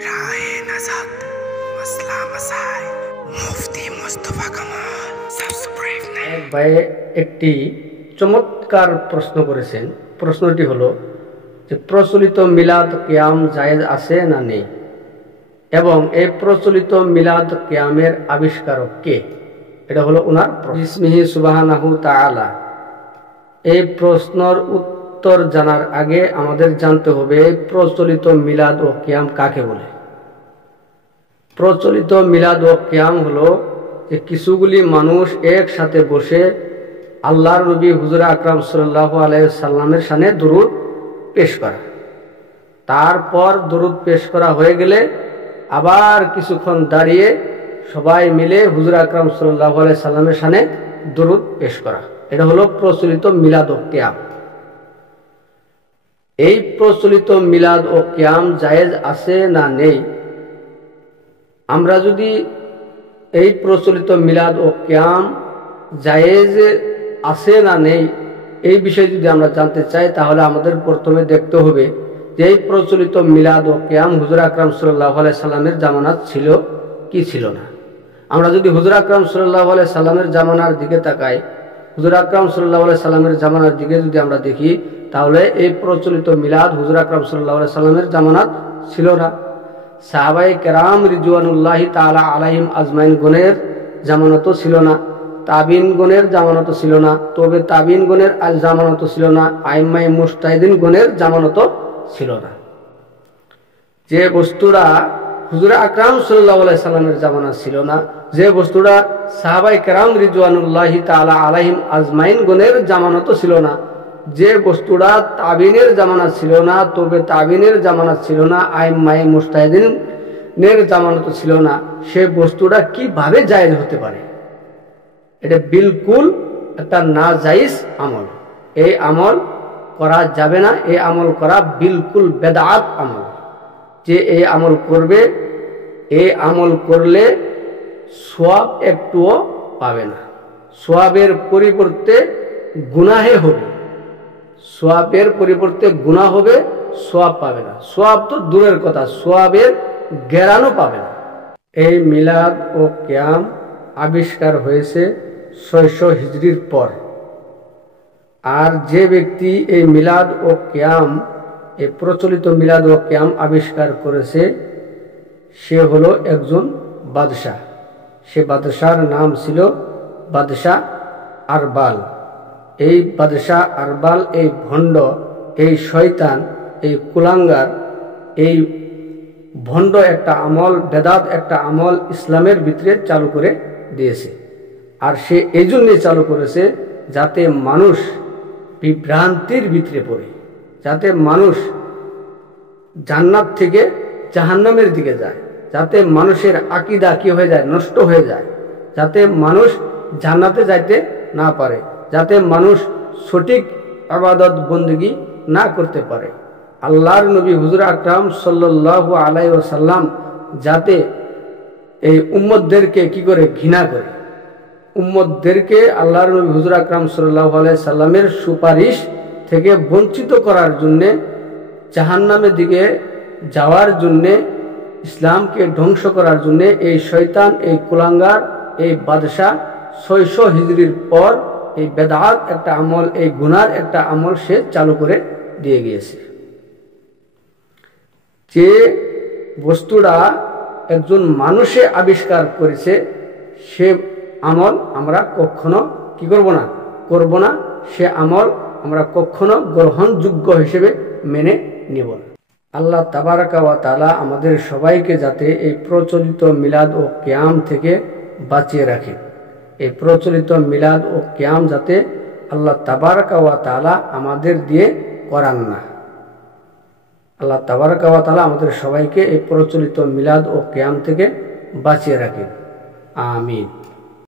রাহে নাজাত মাসলা মাসাইল মুফতি মুস্তাফা কামাল সাবস্ক্রাইব নাও। ভাই একটি চমৎকার প্রশ্ন করেছেন। প্রশ্নটি হলো যে প্রচলিত মিলাদ কিয়াম জায়েজ আছে না নেই, এবং এই প্রচলিত মিলাদ কিয়ামের আবিষ্কারক কে, এটা হলো ওনার বিসমিহি সুবহানাহু তাআলা। এই প্রশ্নের উত্তর জানার আগে আমাদের জানতে হবে প্রচলিত মিলাদ ও কিয়াম কাকে বলে। প্রচলিত মিলাদ ও কিয়াম হলো যে কিছুগুলি মানুষ একসাথে বসে আল্লাহর নবী হুজুর আকরাম সাল্লাল্লাহু আলাইহি সাল্লামের শানে দুরূদ পেশ করা, তারপর দুরূদ পেশ করা হয়ে গেলে আবার কিছুক্ষণ দাঁড়িয়ে সবাই মিলে হুজুর আকরাম সাল্লাল্লাহু আলাইহি সাল্লামের শানে দুরূদ পেশ করা, এটা হলো প্রচলিত মিলাদ ও কিয়াম। এই প্রচলিত মিলাদ ও কিয়াম জায়েজ আছে না নেই, আমরা যদি এই প্রচলিত মিলাদ ও কিয়াম জায়েজ আছে না নেই এই বিষয়ে যদি আমরা জানতে চাই, তাহলে আমাদের প্রথমে দেখতে হবে যে এই প্রচলিত মিলাদ ও কিয়াম হুজুর আকরাম সাল্লাল্লাহু আলাইহি সাল্লামের জামানাত ছিল কি ছিল না। আমরা যদি হুজুর আকরাম সাল্লাল্লাহু আলাইহি সাল্লামের জামানার দিকে তাকাই, হুজুর আকরাম সাল্লাল্লাহু আলাইহি সাল্লামের জামানার দিকে যদি আমরা দেখি, তাহলে এই প্রচলিত মিলাদ হুজুর আকরাম সাল্লাল্লাহু আলাইহি সাল্লামের জামানাত ছিল না। সাহাবায়ে কেরাম রিজওয়ানুল্লাহি তাআলা আলাইহিম আজমাইন গণের জামানতও ছিল না, তাবিন গণের জামানতও ছিল না, তবে তাবিন গণের জামানতও ছিল না, আইম্মায়ে মুজতাহিদিন গণের জামানতও ছিল না। যে বস্তুরা হুজুর আকরাম সাল্লাল্লাহু আলাইহি সাল্লামের জামানাত ছিল না, যে বস্তুরা সাহাবায়ে কেরাম রিজওয়ানুল্লাহি তাআলা আলাইহিম আজমাইন গণের জামানতও ছিল না, যে বস্তুরা তাবিনের জামানাত ছিল না, তবে তাবিনের জামানাত ছিল না, আইম্মায়ে মুজতাহিদিনের জামানত ছিল না, সে বস্তুটা কিভাবে জায়েজ হতে পারে? এটা বিলকুল একটা নাজায়েজ আমল। এই আমল করা যাবে না, এই আমল করা বিলকুল বেদাত আমল। যে এই আমল করবে, এই আমল করলে সওয়াব একটুও পাবে না, সওয়াবের পরিবর্তে গুনাহে হবে, সওয়াবের পরিবর্তে গুনাহ হবে, সওয়াব পাবে না। সওয়াব তো দূরের কথা, সওয়াবের গ্যারানও পাবে না। এই মিলাদ ও কিয়াম আবিষ্কার হয়েছে 600 হিজরির পর। আর যে ব্যক্তি এই মিলাদ ও কিয়াম, এই প্রচলিত মিলাদ ও কিয়াম আবিষ্কার করেছে, সে হলো একজন বাদশাহ। সে বাদশার নাম ছিল বাদশাহ আরবাল। এই বাদশাহ আরবাল, এই ভণ্ড, এই শয়তান, এই কুলাঙ্গার, এই ভণ্ড একটা আমল, বেদাত একটা আমল ইসলামের ভিতরে চালু করে দিয়েছে। আর সে এই জন্যে চালু করেছে যাতে মানুষ বিভ্রান্তির ভিতরে পড়ে, যাতে মানুষ জান্নাত থেকে জাহান্নামের দিকে যায়, যাতে মানুষের আকীদা কি হয়ে যায়, নষ্ট হয়ে যায়, যাতে মানুষ জান্নাতে যাইতে না পারে, যাতে মানুষ সঠিক ইবাদত বন্দেগী না করতে পারে। আল্লাহর নবী হুজুর আকরাম সাল্লাল্লাহু আলাইহি ওয়াসাল্লাম যাতে এই উম্মতদেরকে কি করে ঘৃণা করে, উম্মতদেরকে আল্লাহর নবী হুজুর আকরাম সাল্লাল্লাহু আলাইহি সাল্লামের সুপারিশ থেকে বঞ্চিত করার জন্যে, জাহান্নামের দিকে যাওয়ার জন্যে, ইসলামকে ধ্বংস করার জন্যে এই শয়তান, এই কুলাঙ্গার, এই বাদশাহ 600 হিজরির পর এই বেদাত একটা আমল, এই গুনার একটা আমল সে চালু করে দিয়ে গিয়েছে। যে বস্তুটা একজন মানুষে আবিষ্কার করেছে, সে আমল আমরা কখনো কি করব না, করব না। সে আমল আমরা কখনো গ্রহণযোগ্য হিসেবে মেনে নেব না। আল্লাহ তাবারাকা ওয়া তাআলা আমাদের সবাইকে যাতে এই প্রচলিত মিলাদ ও কিয়াম থেকে বাঁচিয়ে রাখেন। এই প্রচলিত মিলাদ ও কিয়াম যাতে আল্লাহ তাবারাকা ওয়া তাআলা আমাদের দিয়ে করান না। আল্লাহ তাবারাকা ওয়া তাআলা আমাদের সবাইকে এই প্রচলিত মিলাদ ও কিয়াম থেকে বাঁচিয়ে রাখেন। আমিন।